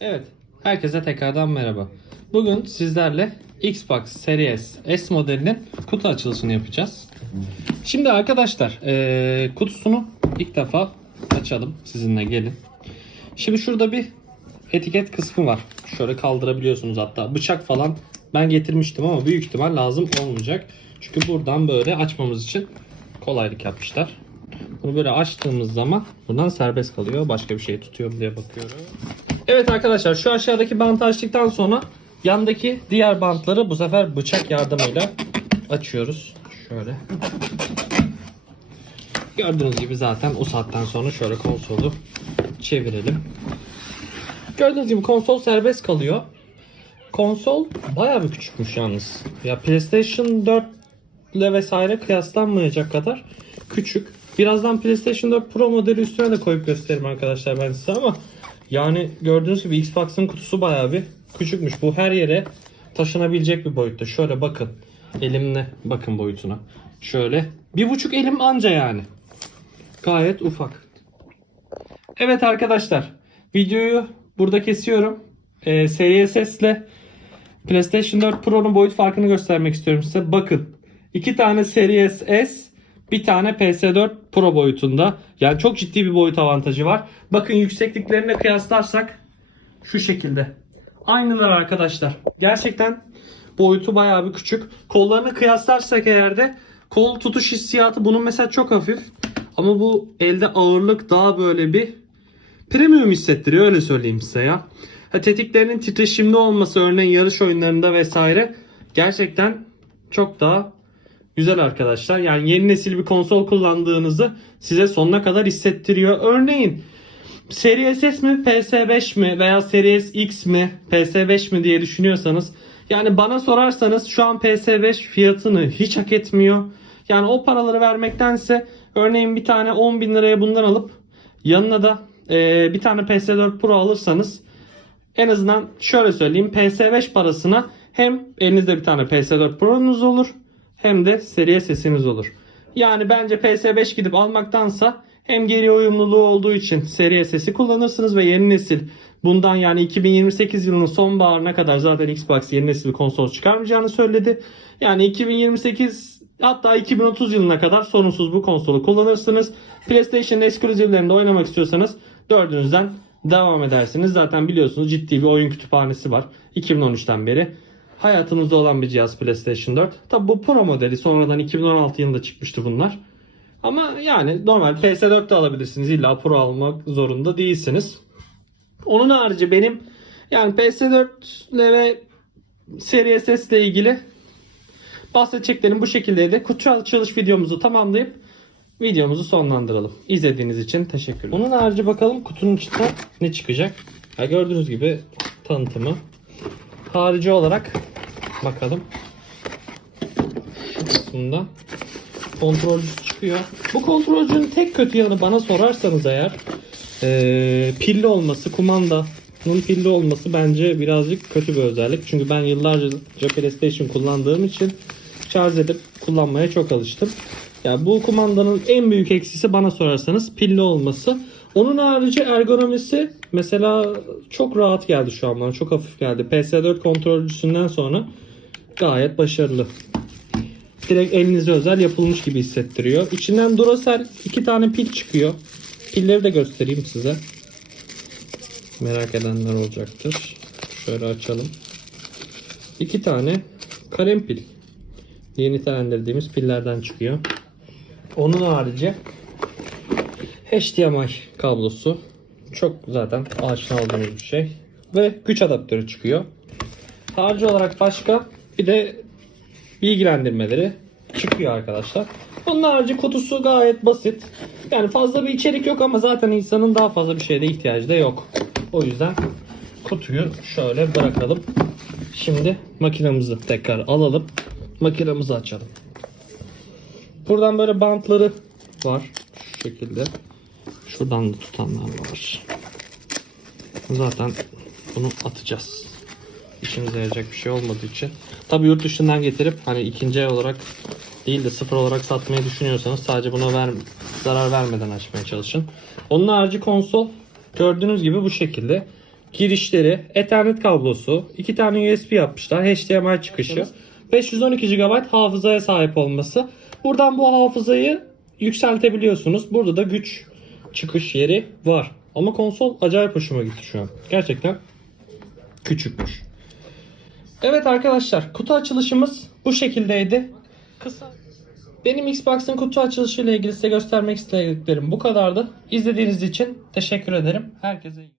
Evet, herkese tekrardan merhaba. Bugün sizlerle Xbox Series S modelinin kutu açılışını yapacağız. Şimdi arkadaşlar, eee, kutusunu ilk defa açalım. Sizinle gelin. Şimdi şurada bir etiket kısmı var. Şöyle kaldırabiliyorsunuz hatta. Bıçak falan ben getirmiştim ama büyük ihtimal lazım olmayacak. Çünkü buradan böyle açmamız için kolaylık yapmışlar. Bunu böyle açtığımız zaman buradan serbest kalıyor. Başka bir şey tutuyor diye bakıyorum. Evet arkadaşlar şu aşağıdaki bantı açtıktan sonra yandaki diğer bantları bu sefer bıçak yardımıyla açıyoruz. Şöyle. Gördüğünüz gibi zaten o saatten sonra şöyle konsolu çevirelim. Gördüğünüz gibi konsol serbest kalıyor. Konsol bayağı bir küçükmüş yalnız. Ya PlayStation 4 ile vesaire kıyaslanmayacak kadar küçük. Birazdan PlayStation 4 Pro modeli üstüne de koyup gösteririm arkadaşlar ben size ama yani gördüğünüz gibi Xbox'ın kutusu bayağı bir küçükmüş. Bu her yere taşınabilecek bir boyutta. Şöyle bakın. Elimle bakın boyutuna. Şöyle. Bir buçuk elim anca yani. Gayet ufak. Evet arkadaşlar. Videoyu burada kesiyorum. Ee, Series S ile PlayStation 4 Pro'nun boyut farkını göstermek istiyorum size. Bakın. iki tane Series S, bir tane PS4 Pro boyutunda. Yani çok ciddi bir boyut avantajı var. Bakın yüksekliklerine kıyaslarsak şu şekilde. Aynılar arkadaşlar. Gerçekten boyutu bayağı bir küçük. Kollarını kıyaslarsak eğer de kol tutuş hissiyatı bunun mesela çok hafif. Ama bu elde ağırlık daha böyle bir premium hissettiriyor öyle söyleyeyim size ya. Ha, tetiklerinin titreşimli olması örneğin yarış oyunlarında vesaire gerçekten çok daha güzel arkadaşlar. Yani yeni nesil bir konsol kullandığınızı size sonuna kadar hissettiriyor. Örneğin Series S mi PS5 mi veya Series X mi PS5 mi diye düşünüyorsanız yani bana sorarsanız şu an PS5 fiyatını hiç hak etmiyor. Yani o paraları vermektense örneğin bir tane 10 bin liraya bundan alıp yanına da eee, bir tane PS4 Pro alırsanız en azından şöyle söyleyeyim PS5 parasına hem elinizde bir tane PS4 Pro'nuz olur hem de Series S'iniz olur. Yani bence PS5 gidip almaktansa hem geri uyumluluğu olduğu için Series S'i kullanırsınız ve yeni nesil bundan yani 2028 yılının sonbaharına kadar zaten Xbox yeni nesil konsol çıkarmayacağını söyledi. Yani 2028 hatta 2030 yılına kadar sorunsuz bu konsolu kullanırsınız. PlayStation ekskluzivlerinde oynamak istiyorsanız dördünüzden devam edersiniz. Zaten biliyorsunuz ciddi bir oyun kütüphanesi var 2013'ten beri. Hayatımızda olan bir cihaz PlayStation 4. Tabi bu Pro modeli sonradan 2016 yılında çıkmıştı bunlar. Ama yani normal PS4 de alabilirsiniz. İlla Pro almak zorunda değilsiniz. Onun harici benim yani PS4 ile ve Series S ile ilgili bahsedeceklerim bu şekildeydi. Kutu açılış videomuzu tamamlayıp videomuzu sonlandıralım. İzlediğiniz için teşekkürler. Onun harici bakalım kutunun içinden ne çıkacak. Ya gördüğünüz gibi tanıtımı. Harici olarak bakalım. Şu kısmında kontrolcüsü çıkıyor. Bu kontrolcünün tek kötü yanı bana sorarsanız eğer eee, pilli olması, kumandanın pilli olması bence birazcık kötü bir özellik. Çünkü ben yıllarca PlayStation kullandığım için şarj edip kullanmaya çok alıştım. Ya bu kumandanın en büyük eksisi bana sorarsanız pilli olması. Onun harici ergonomisi mesela çok rahat geldi şu an bana. Çok hafif geldi. PS4 kontrolcüsünden sonra gayet başarılı direkt elinize özel yapılmış gibi hissettiriyor. İçinden Duracell iki tane pil çıkıyor. Pilleri de göstereyim size. Merak edenler olacaktır. Şöyle açalım. İki tane kalem pil. Yeni nitelendirdiğimiz pillerden çıkıyor. Onun harici HDMI kablosu. Çok zaten aşina olduğumuz bir şey. Ve güç adaptörü çıkıyor. Harici olarak başka bir de bilgilendirmeleri çıkıyor arkadaşlar. Onun harici kutusu gayet basit. Yani fazla bir içerik yok ama zaten insanın daha fazla bir şeye de ihtiyacı da yok. O yüzden kutuyu şöyle bırakalım. Şimdi makinamızı tekrar alalım. Makinamızı açalım. Buradan böyle bantları var. Şu şekilde. Şuradan da tutanlar var. Zaten bunu atacağız işimize yarayacak bir şey olmadığı için. Tabi yurt dışından getirip hani ikinci el olarak değil de sıfır olarak satmayı düşünüyorsanız sadece buna ver, zarar vermeden açmaya çalışın. Onun harici konsol gördüğünüz gibi bu şekilde. girişleri, Ethernet kablosu, iki tane USB yapmışlar, HDMI çıkışı, 512 GB hafızaya sahip olması. Buradan bu hafızayı yükseltebiliyorsunuz. Burada da güç çıkış yeri var. Ama konsol acayip hoşuma gitti şu an. Gerçekten küçükmüş. Evet arkadaşlar kutu açılışımız bu şekildeydi. Kısa. Benim Xbox'ın kutu açılışı ile ilgili size göstermek istediklerim bu kadardı. İzlediğiniz için teşekkür ederim. Herkese iyi.